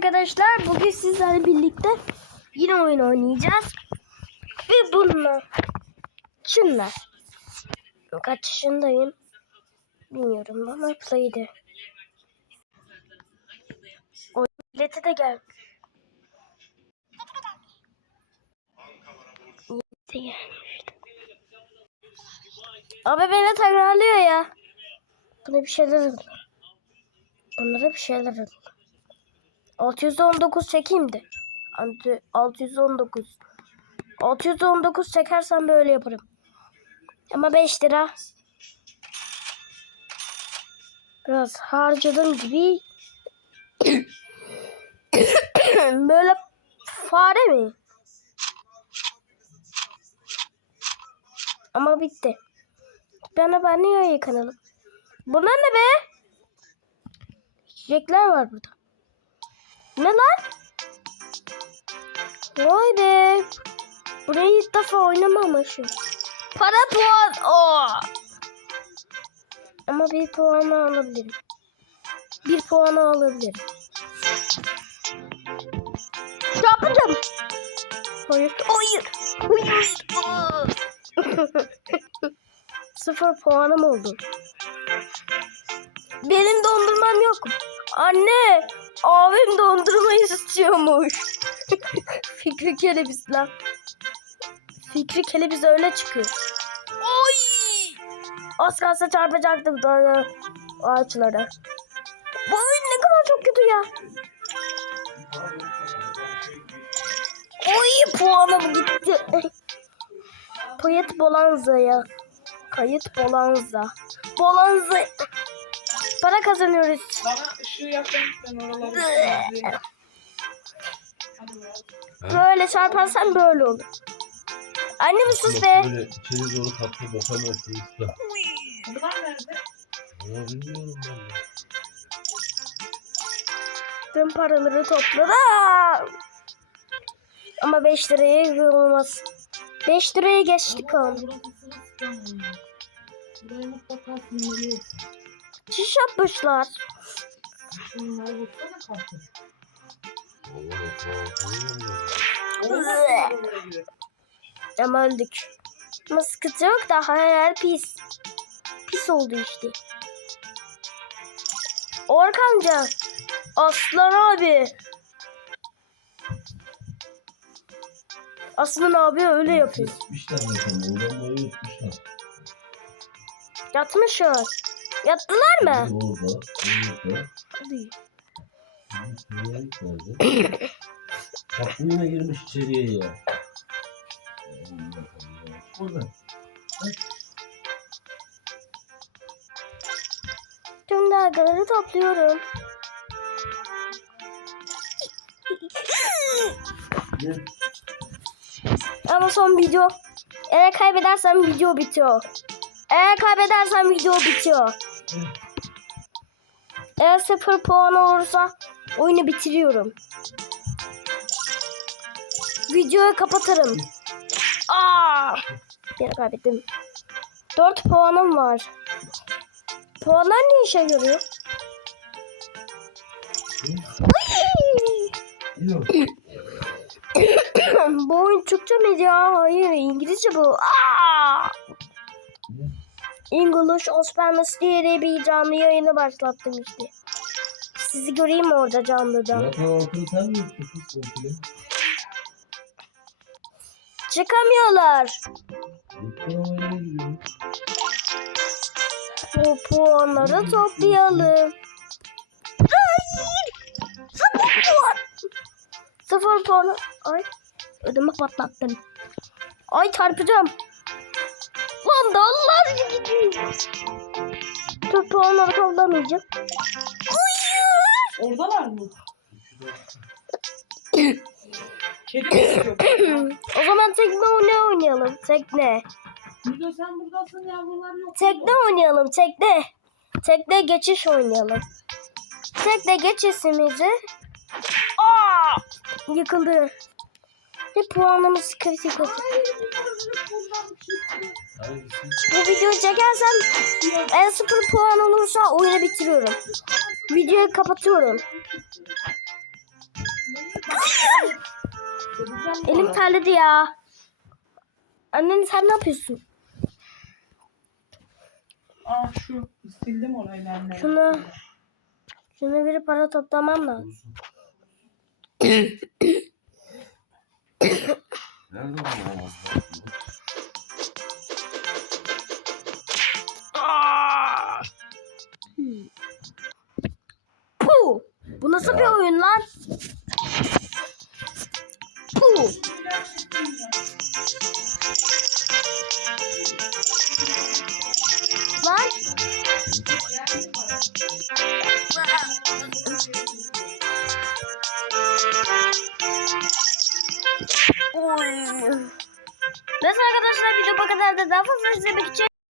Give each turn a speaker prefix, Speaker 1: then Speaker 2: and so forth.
Speaker 1: arkadaşlar. Bugün sizlerle birlikte yine oyun oynayacağız. Ve bununla şunla. Kaç yaşındayım bilmiyorum ama play'de. Oyun bileti de gel. Bileti gelmişti. Abi beni tekrarlıyor ya. Buna bir şeyler oldu. Bunlara bir şeyler oldu. 619 çekeyim de. Antı- 619. 619 çekersem böyle yaparım. Ama 5 lira. Biraz harcadım gibi. böyle fare mi? Ama bitti. Ben ben niye yıkanalım? Bunlar ne be? Çiçekler var burada. Ne lan? Vay be. Burayı ilk defa oynamamışım. Para puan. Oo. Ama bir puanı alabilirim. Bir puanı alabilirim. Yapacağım? Hayır. Hayır. Hayır. Sıfır puanım oldu. Benim dondurmam yok. Anne, abim dondurma istiyormuş. Fikri Kelebiz lan. Fikri Kelebiz öyle çıkıyor. Oy! Az kalsa çarpacaktım da ağaçlara. Bu oyun ne kadar çok kötü ya. Oy puanım gitti. Kayıt Bolanza'ya. Kayıt Bolanza. Bolanza. Para kazanıyoruz.
Speaker 2: Bana ben oraları temizleyeyim.
Speaker 1: Böyle çarparsan böyle olur. Anne bir sus be.
Speaker 3: Böyle içeri doğru katlı bakamazsın usta.
Speaker 2: Bunlar nerede?
Speaker 3: Ya bilmiyorum ben de.
Speaker 1: Tüm paraları topladı. Aa! Ama 5 liraya olmaz. 5 liraya geçtik oğlum.
Speaker 2: Burayı mutlaka silmeliyiz.
Speaker 1: Çiş yapmışlar. Ama öldük. Ama sıkıntı yok da hayal pis. Pis oldu işte. Orkanca. Aslan abi. Aslan abi öyle yapıyor. Yatmışlar. Yattılar mı?
Speaker 3: Bu yine girmiş içeriye ya. Orada.
Speaker 1: Tüm dalgaları topluyorum. Ama son video. Eğer kaybedersem video bitiyor. Eğer kaybedersem video bitiyor. Eğer sıfır puan olursa oyunu bitiriyorum. Videoyu kapatırım. Aa! Bir kaybettim. 4 puanım var. Puanlar ne işe yarıyor? Bu oyun Türkçe miydi ya? Hayır İngilizce bu. Aa! English Osmanlısı diye bir canlı yayını başlattım işte. Sizi göreyim mi orada canlıda?
Speaker 3: Sen mi?
Speaker 1: Çıkamıyorlar. Bu puanları toplayalım. Hayır. Sıfır puan. Sıfır puan. Ay. Ödümü patlattım. Ay çarpacağım. Lan dallar gibi gidiyor. Tüm puanları toplamayacağım. Hayır.
Speaker 2: Oradalar mı? Kedi mi istiyor?
Speaker 1: o zaman tekne oyunu oynayalım. Tekne.
Speaker 2: Müdo sen buradasın yavrular yok.
Speaker 1: Tekne oynayalım. Tekne. Tekne geçiş oynayalım. Tekne geçişimizi. Aa! Yıkıldı. Ve puanımız kritik oldu.
Speaker 3: Hangisi?
Speaker 1: Bu videoyu çekersem en sıfır puan olursa oyunu bitiriyorum. Videoyu kapatıyorum. Elim terledi ya. Annen sen ne yapıyorsun?
Speaker 2: Aa şu sildim orayı ben de.
Speaker 1: Şunu- Şunu bir para toplamam lazım.
Speaker 3: Nerede bu olması lazım?
Speaker 1: Puh! Bu nasıl bir oyun lan? Puh! Lan! Arkadaşlar video bu kadar da daha fazla izlemek için